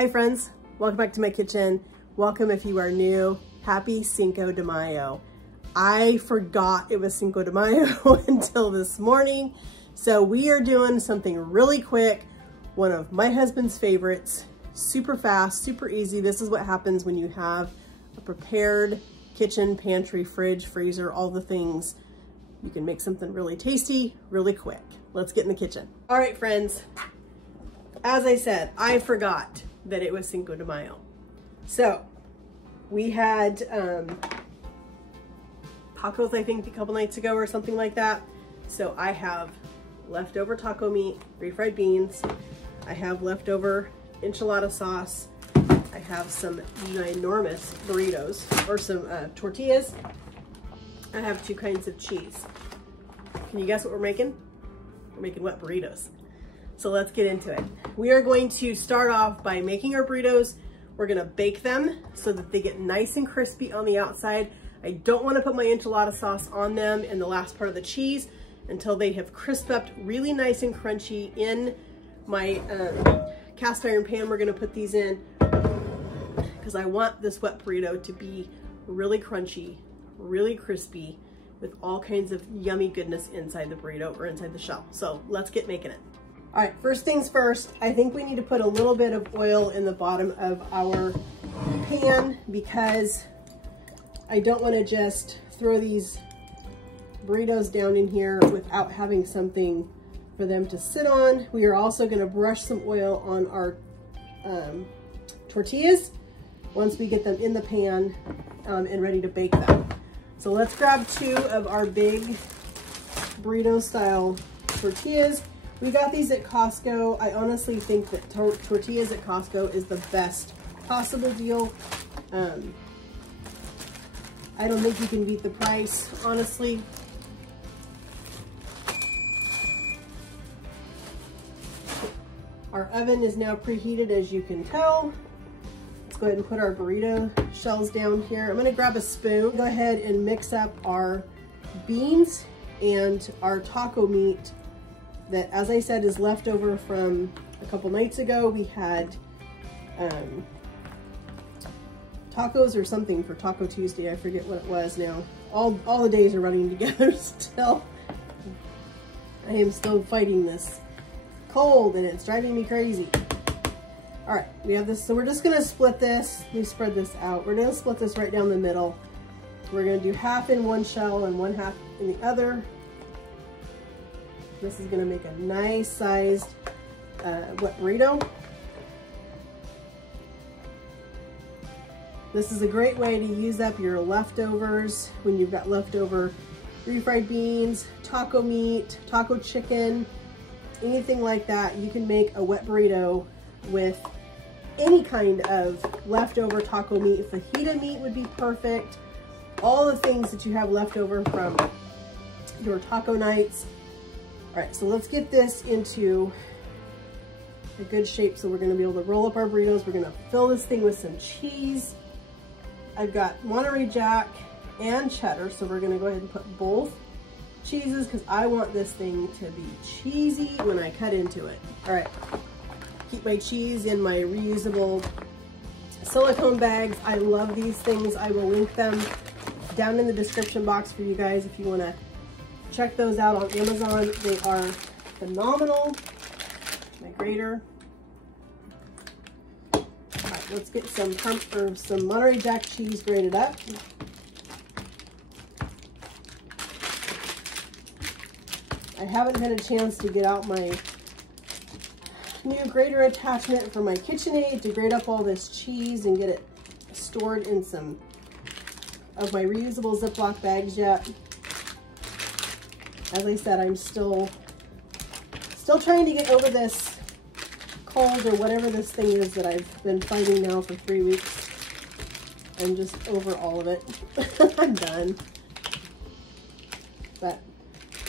Hi friends, welcome back to my kitchen. Welcome if you are new. Happy Cinco de Mayo. I forgot it was Cinco de Mayo until this morning. So we are doing something really quick. One of my husband's favorites, super fast, super easy. This is what happens when you have a prepared kitchen, pantry, fridge, freezer, all the things. You can make something really tasty, really quick. Let's get in the kitchen. All right, friends. As I said, I forgot that it was Cinco de Mayo. So we had tacos, I think, a couple nights ago or something like that. So I have leftover taco meat, refried beans. I have leftover enchilada sauce. I have some enormous burritos or some tortillas. I have two kinds of cheese. Can you guess what we're making? We're making wet burritos. So let's get into it. We are going to start off by making our burritos. We're gonna bake them so that they get nice and crispy on the outside. I don't wanna put my enchilada sauce on them in the last part of the cheese until they have crisped up really nice and crunchy in my cast iron pan. We're gonna put these in because I want this wet burrito to be really crunchy, really crispy, with all kinds of yummy goodness inside the burrito or inside the shell. So let's get making it. All right, first things first, I think we need to put a little bit of oil in the bottom of our pan because I don't want to just throw these burritos down in here without having something for them to sit on. We are also going to brush some oil on our tortillas once we get them in the pan and ready to bake them. So let's grab two of our big burrito style tortillas. We got these at Costco. I honestly think that tortillas at Costco is the best possible deal. I don't think you can beat the price, honestly. Our oven is now preheated, as you can tell. Let's go ahead and put our burrito shells down here. I'm gonna grab a spoon. Go ahead and mix up our beans and our taco meat that, as I said, is left over from a couple nights ago. We had tacos or something for Taco Tuesday. I forget what it was now. All the days are running together still. I am still fighting this cold and it's driving me crazy. All right, we have this, so we're just gonna split this. Let me spread this out. We're gonna split this right down the middle. We're gonna do half in one shell and one half in the other. This is gonna make a nice sized wet burrito. This is a great way to use up your leftovers when you've got leftover refried beans, taco meat, taco chicken, anything like that. You can make a wet burrito with any kind of leftover taco meat. Fajita meat would be perfect. All the things that you have left over from your taco nights. All right, so let's get this into a good shape so we're gonna be able to roll up our burritos. We're gonna fill this thing with some cheese. I've got Monterey Jack and cheddar, so we're gonna go ahead and put both cheeses because I want this thing to be cheesy when I cut into it. All right, keep my cheese in my reusable silicone bags. I love these things. I will link them down in the description box for you guys if you wanna check those out on Amazon. They are phenomenal. My grater. All right, let's get some Monterey Jack cheese grated up. I haven't had a chance to get out my new grater attachment for my KitchenAid to grate up all this cheese and get it stored in some of my reusable Ziploc bags yet. As I said, I'm still trying to get over this cold or whatever this thing is that I've been fighting now for 3 weeks. I'm just over all of it. I'm done. But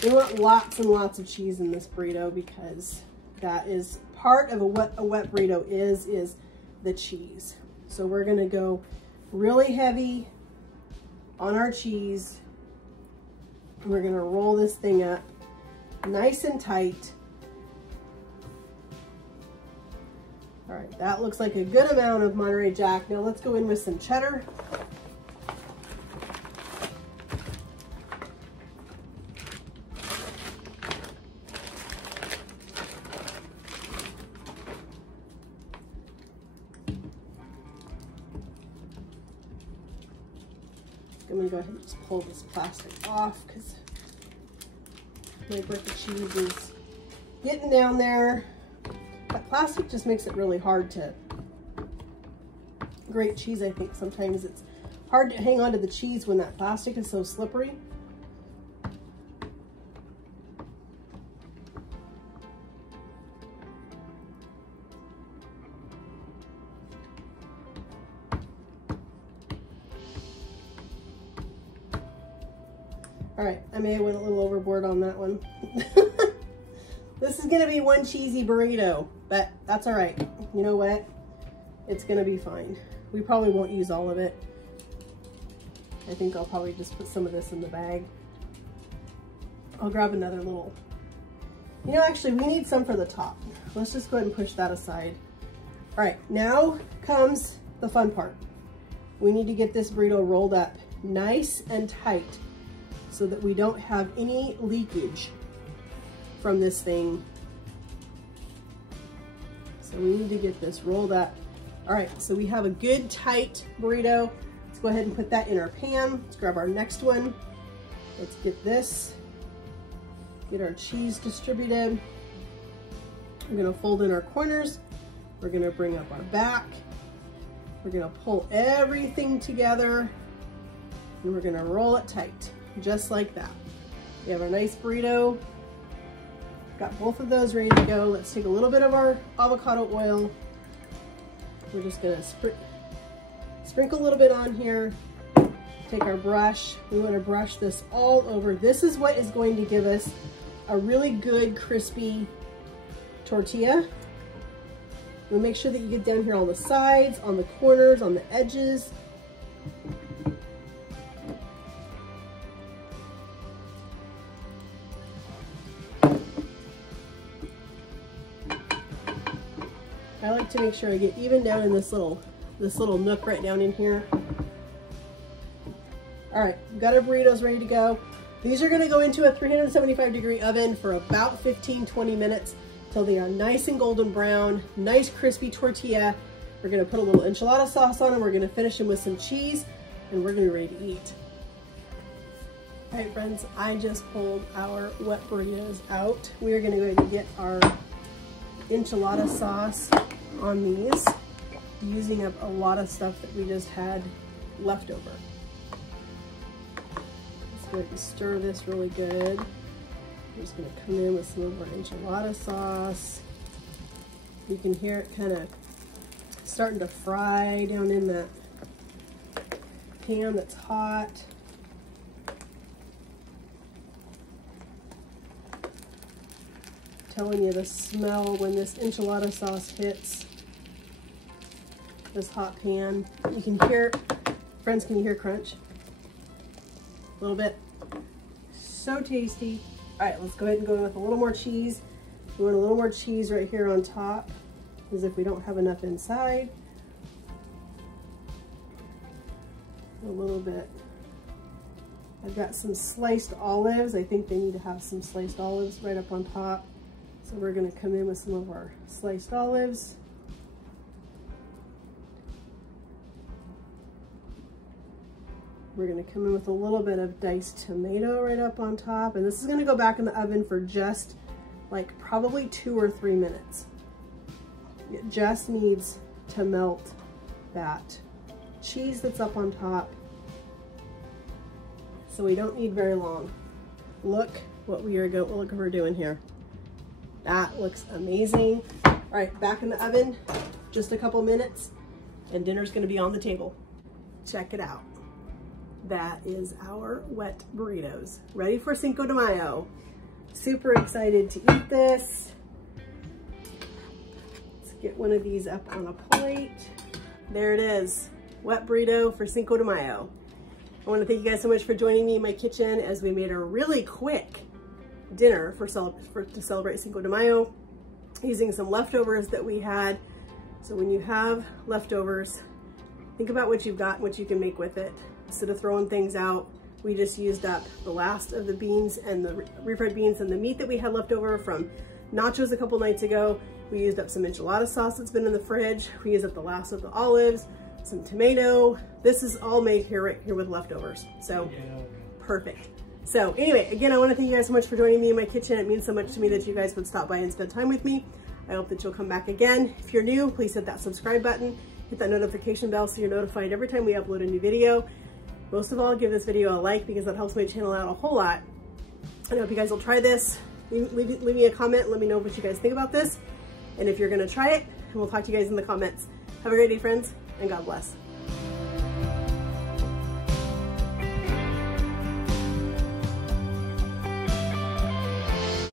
we want lots and lots of cheese in this burrito because that is part of what a wet burrito is the cheese. So we're gonna go really heavy on our cheese. We're gonna roll this thing up nice and tight. All right, that looks like a good amount of Monterey Jack. Now let's go in with some cheddar. I'm gonna go ahead and just pull this plastic off because my brick of cheese is getting down there. That plastic just makes it really hard to grate cheese. I think sometimes it's hard to hang on to the cheese when that plastic is so slippery. All right, I may have went a little overboard on that one. This is gonna be one cheesy burrito, but that's all right. You know what? It's gonna be fine. We probably won't use all of it. I think I'll probably just put some of this in the bag. I'll grab another little, you know, actually we need some for the top. Let's just go ahead and push that aside. All right, now comes the fun part. We need to get this burrito rolled up nice and tight so that we don't have any leakage from this thing. So we need to get this rolled up. All right, so we have a good tight burrito. Let's go ahead and put that in our pan. Let's grab our next one. Let's get this, get our cheese distributed. We're gonna fold in our corners. We're gonna bring up our back. We're gonna pull everything together and we're gonna roll it tight, just like that. We have a nice burrito. Got both of those ready to go. Let's take a little bit of our avocado oil. We're just gonna sprinkle a little bit on here. Take our brush. We wanna brush this all over. This is what is going to give us a really good crispy tortilla. We'll make sure that you get down here on the sides, on the corners, on the edges. I like to make sure I get even down in this little nook right down in here. All right, we've got our burritos ready to go. These are gonna go into a 375-degree oven for about 15-20 minutes till they are nice and golden brown, nice crispy tortilla. We're gonna put a little enchilada sauce on them. We're gonna finish them with some cheese and we're gonna be ready to eat. All right, friends, I just pulled our wet burritos out. We are gonna go ahead and get our enchilada sauce on these, using up a lot of stuff that we just had left over. Let's go ahead and stir this really good. I'm just gonna come in with some of our enchilada sauce. You can hear it kind of starting to fry down in that pan that's hot. Telling you the smell when this enchilada sauce hits this hot pan. You can hear, friends, can you hear crunch? A little bit. So tasty. All right, let's go ahead and go in with a little more cheese. We want a little more cheese right here on top, as if we don't have enough inside. A little bit. I've got some sliced olives. I think they need to have some sliced olives right up on top. So we're gonna come in with some of our sliced olives. We're gonna come in with a little bit of diced tomato right up on top. And this is gonna go back in the oven for just like probably 2 or 3 minutes. It just needs to melt that cheese that's up on top. So we don't need very long. Look what we're doing here. That looks amazing. All right, back in the oven, just a couple minutes, and dinner's gonna be on the table. Check it out. That is our wet burritos, ready for Cinco de Mayo. Super excited to eat this. Let's get one of these up on a plate. There it is, wet burrito for Cinco de Mayo. I wanna thank you guys so much for joining me in my kitchen as we made a really quick dinner to celebrate Cinco de Mayo, using some leftovers that we had. So when you have leftovers, think about what you've got and what you can make with it. Instead of throwing things out, we just used up the last of the beans and the refried beans and the meat that we had left over from nachos a couple nights ago. We used up some enchilada sauce that's been in the fridge. We used up the last of the olives, some tomato. This is all made here, right here with leftovers. So perfect. So anyway, again, I want to thank you guys so much for joining me in my kitchen. It means so much to me that you guys would stop by and spend time with me. I hope that you'll come back again. If you're new, please hit that subscribe button, hit that notification bell so you're notified every time we upload a new video. Most of all, give this video a like because that helps my channel out a whole lot. I hope you guys will try this. Leave me a comment, let me know what you guys think about this. And if you're gonna try it, we'll talk to you guys in the comments. Have a great day, friends, and God bless.